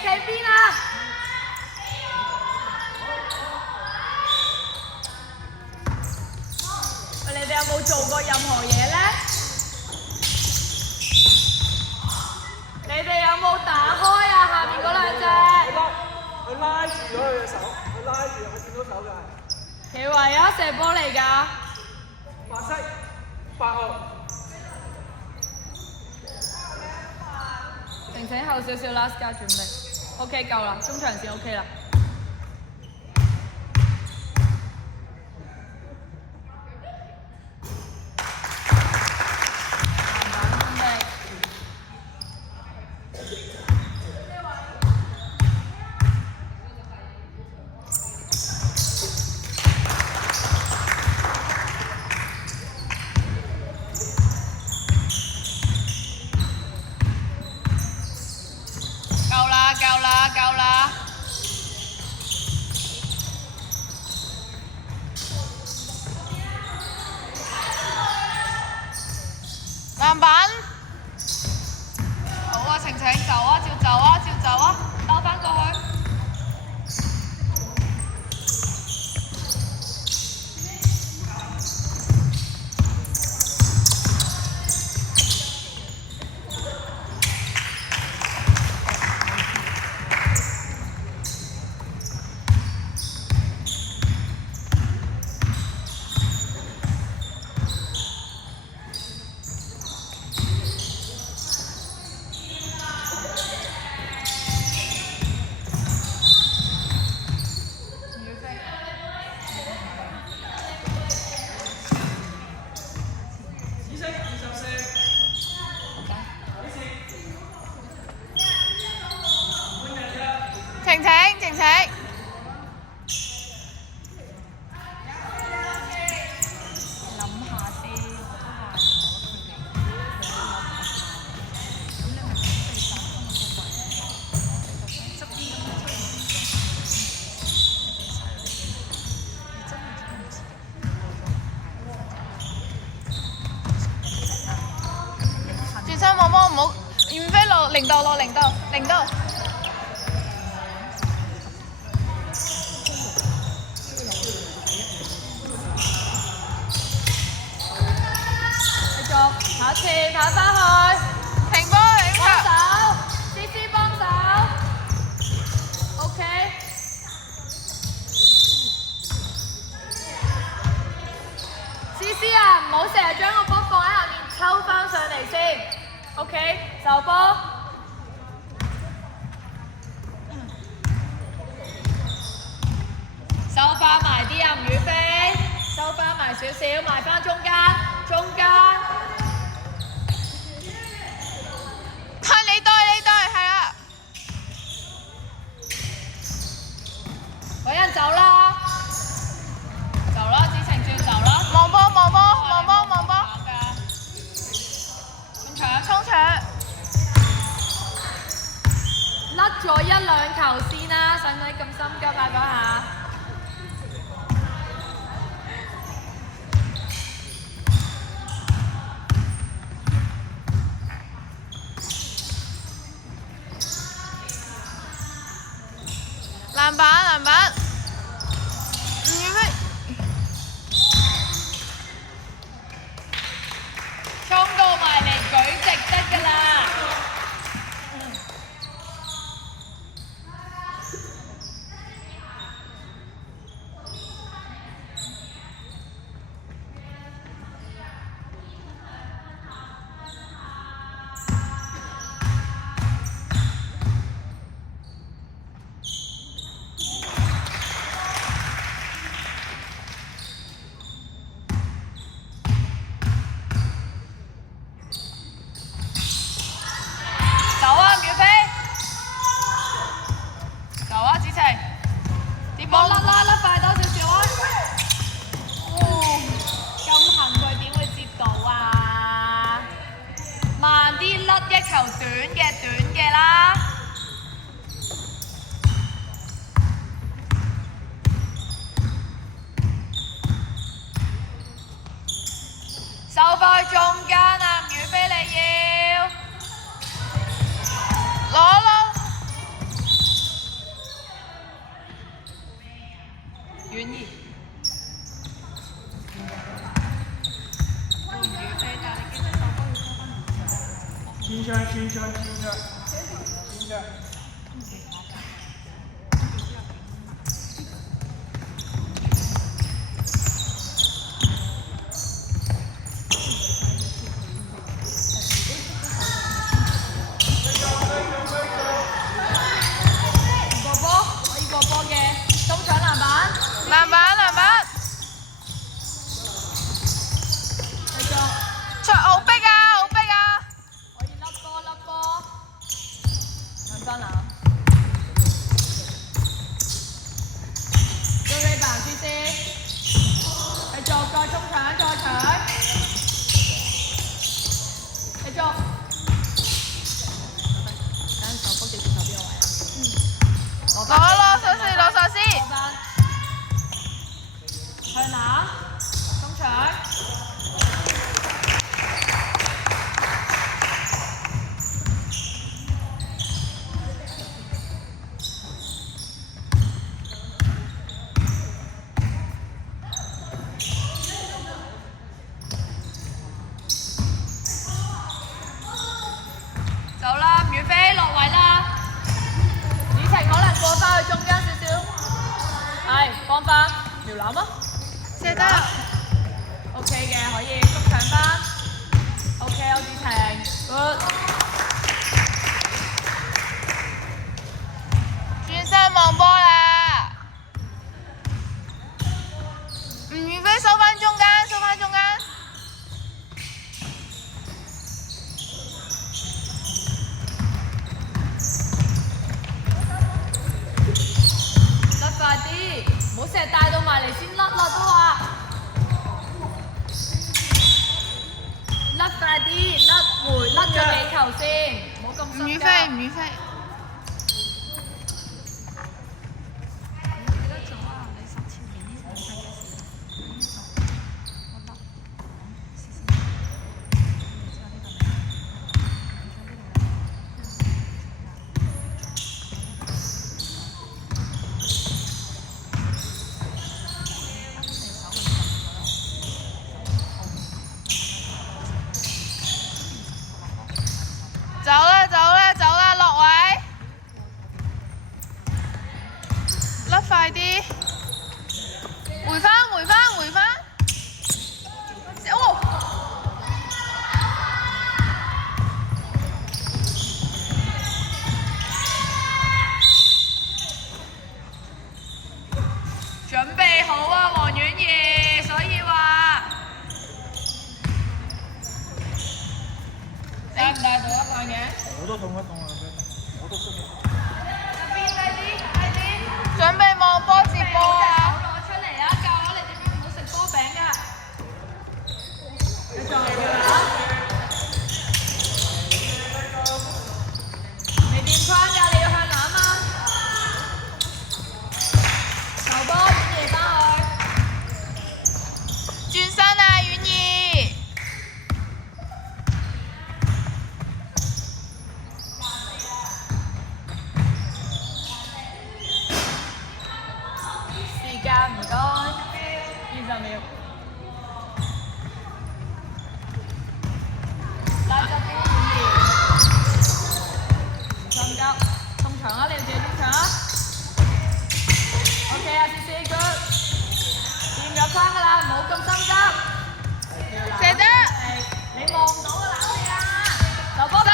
企邊啊！喂，你哋有冇做過任何嘢咧？你哋有冇打開啊？下面嗰兩隻？佢拉住咗佢嘅手，佢拉住佢見到手㗎。企位啊，射波嚟㗎。白色8號。晴晴後少少 last 加準備 ，OK 夠啦，中場線 OK 啦。夠啦！籃板，好啊，晴晴走啊，照走啊，照走啊，兜翻過去。晴晴，諗下先。轉身望望唔好，遠飛落零度。下次跑翻去，停波幫手 ，CC 幫手 ，OK。CC 啊，唔好成日將個波放喺下面，抽翻上嚟先 ，OK。受波，收翻埋啲啊，吳雨霏，收翻埋少少，埋翻中間。你對，係啊！嗰人走啦，子晴轉走啦。望波。衝搶。甩咗1、2球先啦，使唔使咁心急啊？嗰下。籃板，吳雨霏，衝到埋嚟舉直得㗎啦！一球短嘅啦。收翻去中間啊，吳雨霏你要攞咯。續再中搶，再搶，繼續。等陣手波記住手邊個位啊？攞上先，攞上先。向南，中搶。走啦，遠飛落位啦。子晴可能過翻去中間少少，係放翻搖籃啊。射得。OK 嘅，可以中搶翻。OK， 有子晴 ，good。轉身望波啦。吳雨霏收翻中間，收翻中間。甩快啲，唔好成日帶到埋嚟先甩啦都話。甩快啲，甩咗幾球先，唔好咁心急。吳雨霏。走啦，落位，甩快啲，回翻，哦，準備好啊，黃婉儀，所以話帶唔帶到一棒嘅？我都痛啊，我都識。快啲！準備望波接波啊！攞出嚟啊！教我哋點樣唔好食波餅㗎。繼續啦！未掂框㗎，你要向南啊！球波婉儀翻去。轉身啊，婉儀！時間唔該，20秒。拉側邊婉儀，唔心急，中場啊！你要自己中場啊！OK 啊，CC good， 掂咗框㗎啦，唔好咁心急。射得。你望唔到啊，冷氣啊！球波。